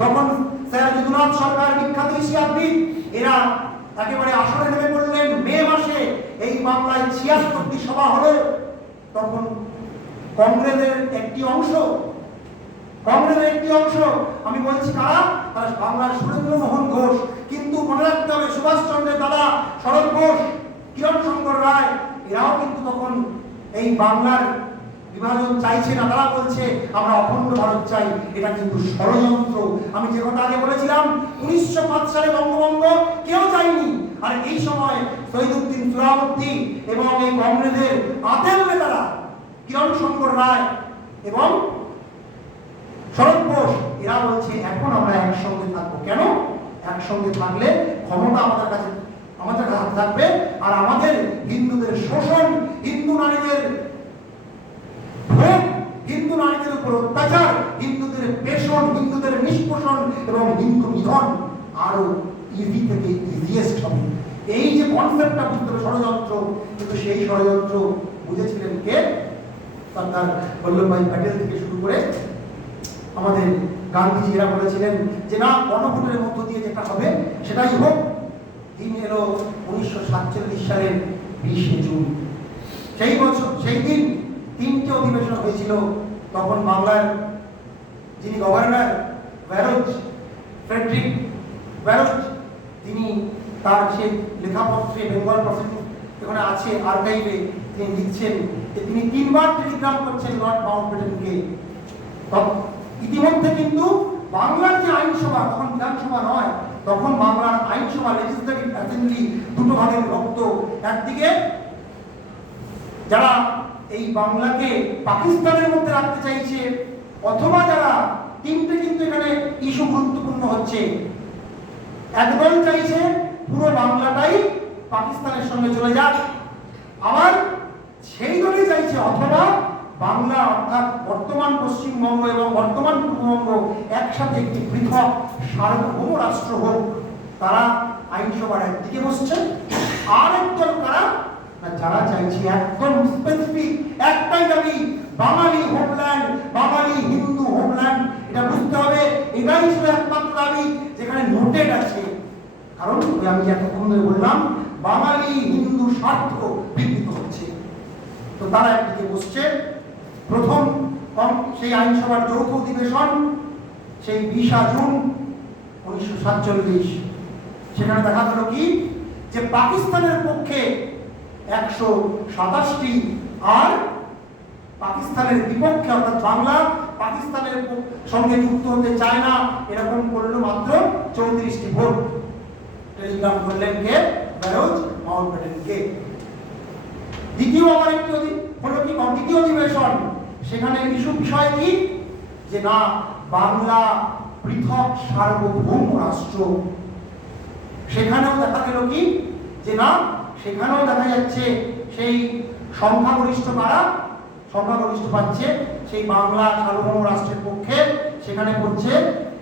তখন স্যার যদুনাথ সরকার, বিখ্যাত ইতিহাসবিদ, এরা একেবারে আসরে নেমে পড়লেন। মে মাসে এই বাংলায় ৭৬টি সভা হলো। তখন কংগ্রেসের একটি অংশ, আমি বলছি কারা, তারা বাংলার সুরেন্দ্রমোহন ঘোষ, কিন্তু মনে রাখতে হবে সুভাষচন্দ্রের দাদা শরৎ ঘোষ, কিরণ শঙ্কর রায়, এরাও কিন্তু তখন এই বাংলার বিভাজন চাইছে না। তারা বলছে আমরা অখণ্ড ভারত চাই। এটা কিন্তু ষড়যন্ত্র। আমি যে কথা আগে বলেছিলাম 1905 সালে বঙ্গভঙ্গ কেউ চাইনি, আর এই সময় শহীদুদ্দিন সুহরাওয়ার্দী এবং এই কংগ্রেসের আতেল নেতারা কিরণ শঙ্কর রায় এবং শরৎ ঘোষ, এরা বলছে এখন আমরা একসঙ্গে থাকবো। কেন? একসঙ্গে থাকলে ক্ষমতা আমাদের কাছে থাকবে, আর আমাদের হিন্দুদের শোষণ, হিন্দু নারীদের ভোগ, হিন্দু নারীদের উপর অত্যাচার, হিন্দুদের পেষণ, হিন্দুদের নিষ্পোষণ এবং হিন্দু নিধন আরো ইজি থেকে ইজিয়েস্ট হবে। এই যে কনসেপ্টটা বুঝতে হবে ষড়যন্ত্র, কিন্তু সেই ষড়যন্ত্র বুঝেছিলেন কে? সর্দার বল্লভভাই প্যাটেল থেকে শুরু করে আমাদের গান্ধীজি, এরা বলেছিলেন যে না, গণভোটের মধ্য দিয়ে যেটা হবে সেটাই হোক। দিন এলো 1947 সালের 20শে জুন। সেই বছর, সেই দিন 3টে অধিবেশন হয়েছিল। তখন বাংলার যিনি গভর্নর ব্যারোজ, ফ্রেডরিক ব্যারোজ, তিনি তার সেই লেখাপত্রে, বেঙ্গল প্রসিডিং এখানে আছে আর্কাইভে, তিনি লিখছেন যে তিনি 3বার টেলিগ্রাম করছেন লর্ড মাউন্টব্যাটেনকে। ইতিমধ্যে কিন্তু বাংলার যে আইনসভা, তখন বিধানসভা নয়, তখন বাংলার আইনসভা, লেজিসলেটিভ অ্যাসেম্বলি দুটো ভাগে বিভক্ত। একদিকে যারা এই বাংলাকে পাকিস্তানের মধ্যে রাখতে চাইছে, অথবা যারা, তিনটে কিন্তু এখানে ইস্যু গুরুত্বপূর্ণ হচ্ছে। একদল চাইছে পুরো বাংলাটাই পাকিস্তানের সঙ্গে চলে যাক, আবার সেই দলই চাইছে অথবা বাংলা অর্থাৎ বর্তমান পশ্চিমবঙ্গ এবং বর্তমান পূর্ববঙ্গ একসাথে একটি পৃথক সার্বভৌম রাষ্ট্র হোক। তারা আইনসভার একদিকে বসছে। আর একদল কারা, যারা চাইছে একদম স্পেসিফিক একটাই দাবি, বাঙালি হোমল্যান্ড, বাঙালি হিন্দু হোমল্যান্ড। এটা বুঝতে হবে, এটাই ছিল একমাত্র দাবি যেখানে নোটেড আছে। কারণ আমি এতক্ষণ ধরে বললাম বাঙালি হিন্দু স্বার্থ বিঘ্নিত হচ্ছে। তো তারা একদিকে বসছে। প্রথম সেই আইনসভার যৌথ অধিবেশন সেই 20 জুন 1947। সেখানে দেখা গেল কি, যে পাকিস্তানের পক্ষে 127টি, আর পাকিস্তানের বিপক্ষে অর্থাৎ বাংলা পাকিস্তানের সঙ্গে যুক্ত হতে চায় না, এরকম করলো মাত্র 34টি ভোট। টেলিগ্রাম করলেন কে? ব্যারোজ মাউন্টব্যাটেনকে। দ্বিতীয় আবার একটি হলো কি, দ্বিতীয় অধিবেশন, সেখানে বিষয় কি, যে না, বাংলা পৃথক সার্বভৌম রাষ্ট্র। সেখানেও দেখা গেল কি, যে না, সেখানেও দেখা যাচ্ছে সেই সংখ্যাগরিষ্ঠ কারা সংখ্যাগরিষ্ঠ পাচ্ছে সেই বাংলা সার্বভৌম রাষ্ট্রের পক্ষে। সেখানে পড়ছে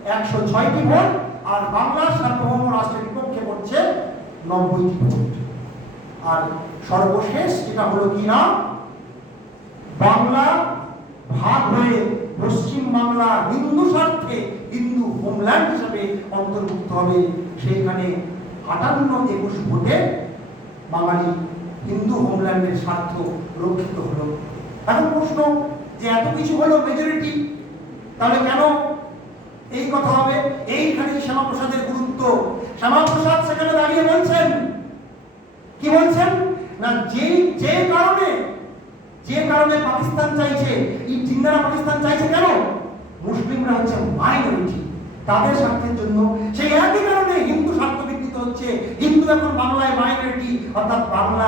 106টি ভোট, আর বাংলা সার্বভৌম রাষ্ট্রের বিপক্ষে পড়ছে 90টি ভোট। আর সর্বশেষ যেটা হলো কি না, বাংলা ভাগ হয়ে পশ্চিম বাংলা হিন্দু স্বার্থে হিন্দু হোমল্যান্ড হিসেবে অন্তর্ভুক্ত হবে। সেইখানে 58-21 ভোটে বাঙালি হিন্দু হোমল্যান্ডের স্বার্থ রক্ষিত হলো। এখন প্রশ্ন, যে এত কিছু হলো মেজরিটি, তাহলে কেন এই কথা হবে? এইখানে শ্যামাপ্রসাদের গুরুত্ব। শ্যামাপ্রসাদ সেখানে দাঁড়িয়ে বলছেন, কি বলছেন না, যে কারণে পাকিস্তান চাইছে, এই জিন্নারা পাকিস্তান চাইছে কেন? মুসলিমরা হচ্ছে মাইনরিটি, তাদের স্বার্থের জন্য। সেই একই কারণে হিন্দু স্বার্থ বিঘ্নিত হচ্ছে। হিন্দু এখন বাংলায় মাইনরিটি, অর্থাৎ বাংলা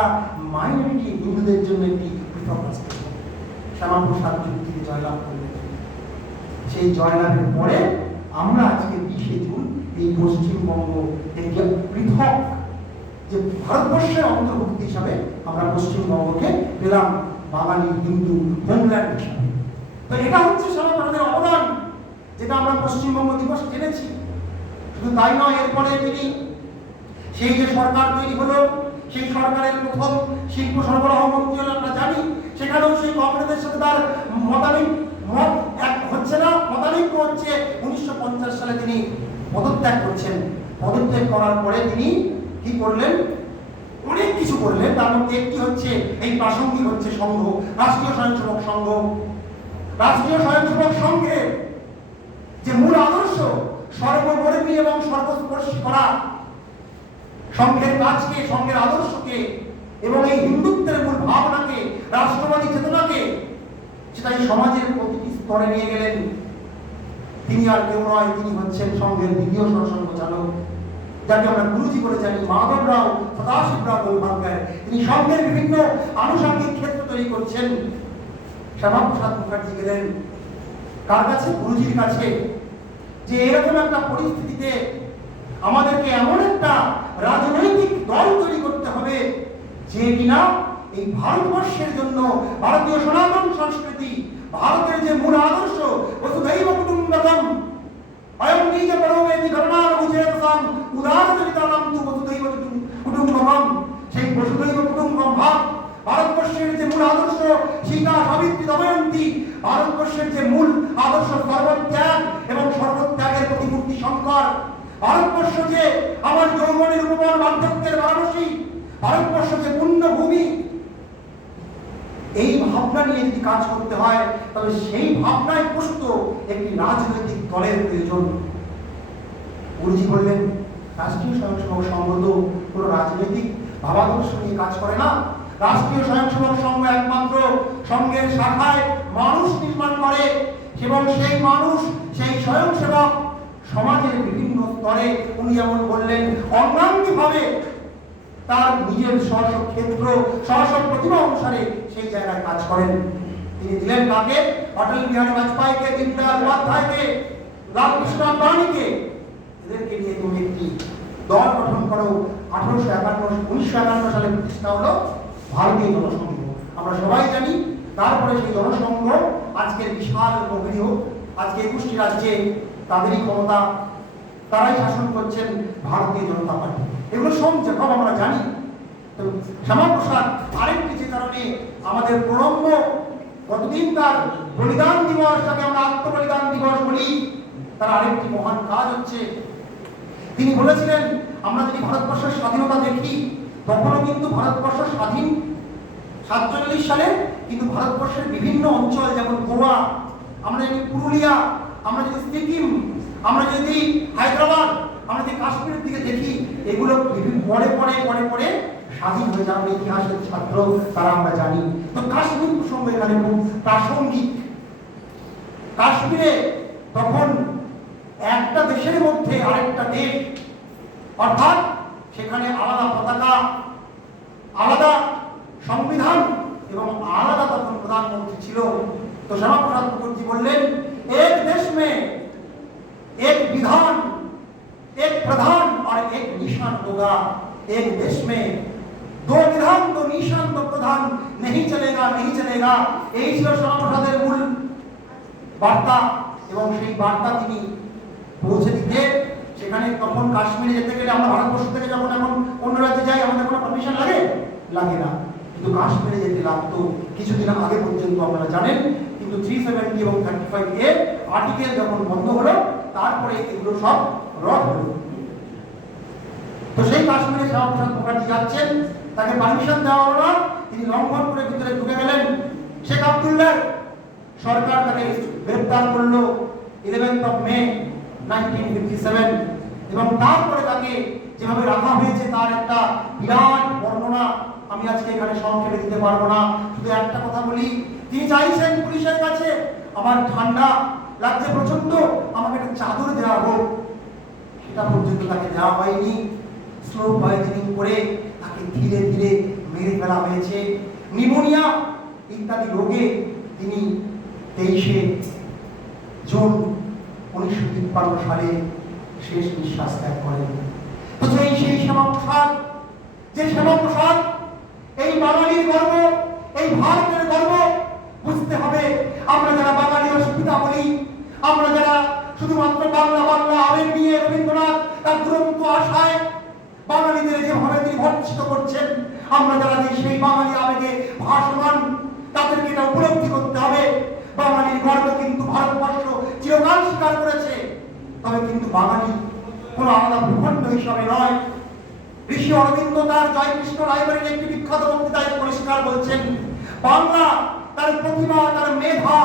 মাইনরিটি হিন্দুদের জন্য একটি পৃথক রাষ্ট্র। শ্যামাপ্রসাদ যুক্তিতে জয়লাভ করলেন। সেই জয়লাভের পরে আমরা আজকে 20শে জুন এই পশ্চিমবঙ্গ একটি পৃথক যে ভারতবর্ষের অন্তর্ভুক্তি হিসাবে আমরা পশ্চিমবঙ্গকে পেলাম বাঙালি হিন্দু হোমল্যান্ড হিসাবে। তো এটা হচ্ছে শ্যামাপ্রসাদের অবদান। যেটা আমরা পশ্চিমবঙ্গ দিবস জেনেছি। শুধু তাই নয়, এরপরে তিনি সেই যে সরকার তৈরি হলো, সেই সরকারের প্রথম শিল্প সরবরাহ মন্ত্রী হলো আমরা জানি। সেখানেও সেই কংগ্রেসের সাথে তার মত এক হচ্ছে না, মতানৈক্য হচ্ছে। 1950 সালে তিনি পদত্যাগ করছেন। পদত্যাগ করার পরে তিনি কি করলেন? অনেক কিছু করলেন। তার মধ্যে একটি হচ্ছে এই প্রাসঙ্গিক হচ্ছে সংঘ, রাষ্ট্রীয় স্বয়ংসেবক সংঘ। রাষ্ট্রীয় স্বয়ংসেবক সংঘের যে মূল আদর্শ সর্বমর্মী এবং সর্বস্পর্শী করা, সংঘের কাজকে, সংঘের আদর্শকে এবং এই হিন্দুত্বের মূল ভাবনাকে, রাষ্ট্রবাদী চেতনাকে সেটাই সমাজের প্রতিটি স্তরে নিয়ে গেলেন। তিনি আর কেউ নয়, তিনি হচ্ছেন সংঘের দ্বিতীয় সরসংঘ চালক, যাকে আমরা গুরুজি বলে জানি, মাধবরাও সদাশিবরাও গোলভাঙ্গার। তিনি সংঘের বিভিন্ন আনুষঙ্গিক ক্ষেত্র তৈরি করছেন। শ্যামাপ্রসাদ মুখার্জি গেলেন কার কাছে? গুরুজির কাছে, যে এরকম একটা পরিস্থিতিতে আমাদেরকে এমন একটা রাজনৈতিক দল তৈরি করতে হবে যে কিনা এই ভারতবর্ষের জন্য, ভারতীয় সনাতন সংস্কৃতি, ভারতের যে মূল আদর্শ বসুধৈব কুটুম্বকম অয়ং নিজ পরমেতি ধর্মার বুঝেতসাম উদারচরিতানাম তু বসুধৈব কুটুম্বকম, সেই বসুধৈব কুটুম্বকম ভাব, ভারতবর্ষের যে মূল আদর্শ সীতা সাবিত্রী দময়ন্তী, ভারতবর্ষের যে মূল আদর্শ সর্বত্যাগ এবং সর্বত্যাগের প্রতিমূর্তি শঙ্কর, ভারতবর্ষ যে আমার যৌবনের উপবন বার্ধক্যের বারাণসী, ভারতবর্ষ যে পুণ্যভূমি, এই ভাবনা নিয়ে যদি কাজ করতে হয় তবে সেই ভাবনায় পুষ্ট একটি রাজনৈতিক দলের প্রয়োজন। গুরুজি বললেন রাষ্ট্রীয় স্বয়ংসেবক সংঘ তো কোনো রাজনৈতিক ভাবাদর্শ নিয়ে কাজ করে না। রাষ্ট্রীয় স্বয়ংসেবক সংঘ একমাত্র সংঘের শাখায় মানুষ নির্মাণ করে এবং সেই মানুষ, সেই স্বয়ংসেবক সমাজের বিভিন্ন স্তরে, উনি যেমন বললেন, অঙ্গাঙ্গিভাবে তার নিজের স্ব-স্ব ক্ষেত্র, স্ব-স্ব প্রতিভা অনুসারে সেই জায়গায় কাজ করেন। তিনি দিলেন কাকে? অটল বিহারী বাজপেয়ীকে, দীনদয়াল উপাধ্যায়কে, লালকৃষ্ণ আডবাণীকে। এদেরকে নিয়ে তুমি একটি দল গঠন করো। 1951 সালে প্রতিষ্ঠা হলো ভারতীয় জনসংঘ। আমরা সবাই জানি তারপরে সেই জনসংঘ আজকের বিশাল গভীর, আজকে 21টি রাজ্যে তাদেরই ক্ষমতা, তারাই শাসন করছেন, ভারতীয় জনতা পার্টি। এগুলো সব যখন আমরা জানি। তো শ্যামাপ্রসাদ আরেকটি যে কারণে আমাদের প্রণম্য, কতদিন তার বলিদান দিবস, যাকে আমরা আত্মবলিদান দিবস বলি, তার আরেকটি মহান কাজ হচ্ছে তিনি বলেছিলেন আমরা যদি ভারতবর্ষের স্বাধীনতা দেখি তখনও কিন্তু ভারতবর্ষ স্বাধীন 47 সালে, কিন্তু ভারতবর্ষের বিভিন্ন অঞ্চল যেমন গোয়া, আমরা যদি পুরুলিয়া, আমরা যদি সিকিম, আমরা যদি হায়দ্রাবাদ, আমরা যদি কাশ্মীরের দিকে দেখি, এগুলো পরে পরে পরে পরে স্বাধীন হয়ে যাবে। ইতিহাসের ছাত্র তারা আমরা জানি। তো কাশ্মীর প্রসঙ্গ এখানে খুব প্রাসঙ্গিক। কাশ্মীরে তখন একটা দেশের মধ্যে আরেকটা দেশ, অর্থাৎ সেখানে আলাদা পতাকা, আলাদা সংবিধান এবং আলাদা তখন প্রধানমন্ত্রী ছিল। তো শ্যামাপ্রসাদ মুখার্জি বললেন এক দেশ মে एक विधान, एक प्रधान और एक निशान होगा। एक देश में दो विधान, दो निशान, दो प्रधान नहीं चलेगा, नहीं चलेगा। এই ছিল শ্যামাপ্রসাদের মূল বার্তা এবং সেই বার্তা তিনি পৌঁছে দিতে সেখানে তখন কাশ্মীরে যেতে গেলে আমরা ভারতবর্ষ থেকে যখন এখন অন্য রাজ্যে যাই আমাদের কোনো পারমিশন লাগে না, কিন্তু কাশ্মীরে যেতে লাগতো। কিছুদিন আগে পর্যন্ত আপনারা জানেন, কিন্তু 370 এবং 35A আর্টিকেল যখন বন্ধ হলো তারপরে এগুলো সব রদ হলো। তো সেই কাশ্মীরে শ্যামাপ্রসাদ মুখার্জি যাচ্ছেন, তাকে পারমিশন দেওয়া হলো না, তিনি লঙ্ঘন করে ভিতরে ঢুকে গেলেন। শেখ আব্দুল্লাহ সরকার তাকে গ্রেফতার করলো 11 মে 1957 এবং তারপরে তাকে যেভাবে রাখা হয়েছে তার একটা বিরাট বর্ণনা আমি আজকে এখানে সংক্ষেপে দিতে পারবো না। শুধু একটা কথা বলি, তিনি চাইছেন পুলিশের কাছে আমার ঠান্ডা লাগছে প্রচন্ড, আমাকে একটা চাদর দেওয়া হোক। সেটা পর্যন্ত তাকে দেওয়া হয়নি। স্লো পয়জনিং করে তাকে ধীরে ধীরে মেরে ফেলা হয়েছে। নিউমোনিয়া ইত্যাদি রোগে তিনি 23 জুন 1953 সালে শেষ নিঃশ্বাস ত্যাগ করেন। তো সেই শ্যামাপ্রসাদ, যে শ্যামাপ্রসাদ এই বাঙালির গর্ব, এই ভারতের গর্ব। বুঝতে হবে আমরা যারা বাঙালি অস্মিতা বলি, আমরা যারা শুধুমাত্র বাংলা বাংলা আবেগ নিয়ে রবীন্দ্রনাথ তার দুরন্ত আশায় বাঙালিদের যেভাবে তিনি ভর্তিত করছেন, আমরা যারা সেই বাঙালি আবেগে ভাসমান তাদেরকে এটা উপলব্ধি করতে হবে। বাঙালির গর্ব কিন্তু ভারতবর্ষ চিরকাল স্বীকার করেছে, তবে কিন্তু বাঙালি কোনো আলাদা ভূখণ্ড হিসাবে নয়। ঋষি অরবিন্দ তার জয়কৃষ্ণ রায়বাড়ির একটি বিখ্যাত বক্তৃতায় পরিষ্কার বলছেন, বাংলা তার প্রতিভা, তার মেধা,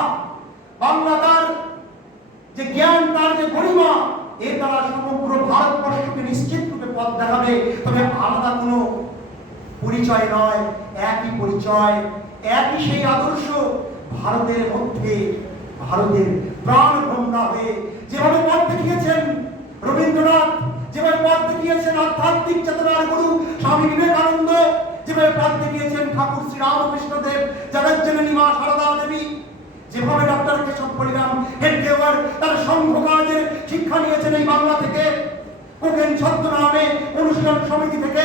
বাংলা তার যে জ্ঞান, তার যে গরিমা, এর দ্বারা সমগ্র ভারতবর্ষকে নিশ্চিত রূপে পথ দেখাবে। তবে আলাদা কোনো পরিচয় নয়, একই পরিচয়, একই সেই আদর্শ ভারতের মধ্যে, ভারতের প্রাণ ভ্রমরা হয়ে যেভাবে পথ দেখিয়েছেন রবীন্দ্রনাথ, যেভাবে পথ দেখিয়েছেন আধ্যাত্মিক চেতনার গুরু স্বামী বিবেকানন্দ, যেভাবে পথ দেখিয়েছেন ঠাকুর শ্রী রামকৃষ্ণদেব, জগজ্জননী মা সারদা দেবী, যেভাবে ডক্টর কেশব পরিরাম হেডগেওয়ার তার সংঘ কাজের শিক্ষা নিয়েছেন এই বাংলা থেকে, কোকেন ছদ্মনামে অনুষ্ঠান সমিতি থেকে,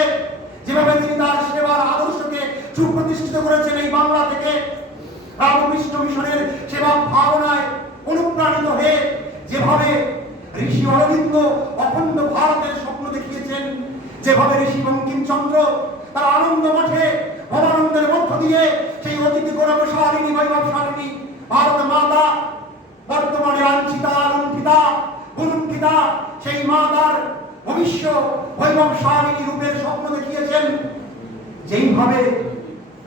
যেভাবে তিনি তার সেবার আদর্শকে সুপ্রতিষ্ঠিত করেছেন এই বাংলা থেকে, রামকৃষ্ণ মিশনের সেবা ভাবনায় অনুপ্রাণিত হয়ে যেভাবে ঋষি অরবিন্দ অখণ্ড ভারতের স্বপ্ন দেখিয়েছেন, যেভাবে ঋষি বঙ্কিমচন্দ্র তার আনন্দ মঠে ভবানন্দের মধ্য দিয়ে সেই অতীত গৌরবশালিনী বৈভবশালিনী ভারত মাতা, বর্তমানে লাঞ্ছিতা লুণ্ঠিতা গুলুণ্ঠিতা সেই মাতার ভবিষ্য বৈভবশালিনী রূপের স্বপ্ন দেখিয়েছেন, যেইভাবে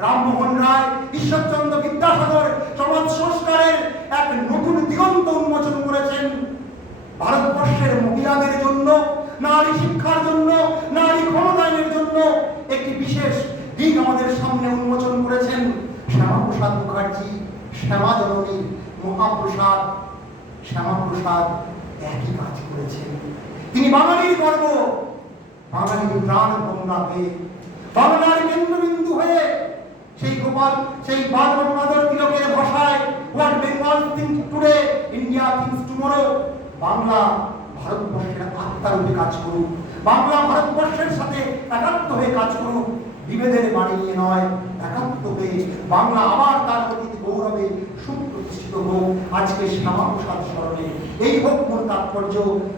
রামমোহন রায়, ঈশ্বরচন্দ্র বিদ্যাসাগর সমাজ সংস্কারের এক নতুন দিগন্ত উন্মোচন করেছেন। ভারতবর্ষের মহিলাদের জন্য, নারী শিক্ষার জন্য, নারী ক্ষমতায়নের জন্য একটি বিশেষ দিক আমাদের সামনে উন্মোচন করেছেন শ্যামাপ্রসাদ মুখার্জি, শ্যামা জননী মহাপ্রসাদ। শ্যামাপ্রসাদ একই কাজ করেছেন। তিনি বাঙালির গর্ব, বাঙালির প্রাণ ভ্রমরা হয়ে, বাংলার কেন্দ্রবিন্দু হয়ে সেই বাল গঙ্গাধর তিলকের ভাষায় what Bengal things today India things tomorrow, Bangla ভারতবর্ষের আত্মার রূপে কাজ করুক, বাংলা ভারতবর্ষের সাথে একাত্ম হয়ে কাজ করুক, বিভেদের বাণী নিয়ে নয়, একাত্ম হয়ে বাংলা আবার তার অতীত গৌরবে সুপ্রতিষ্ঠিত হোক। আজকে শ্যামাপ্রসাদ স্মরণে এই হোক মূল তাৎপর্য।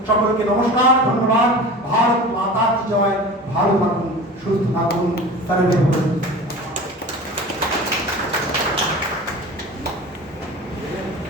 সকলকে নমস্কার, ধন্যবাদ। ভারত মাতা কি জয়। ভালো থাকুন, সুস্থ থাকুন, সর্বে ভবন্তু।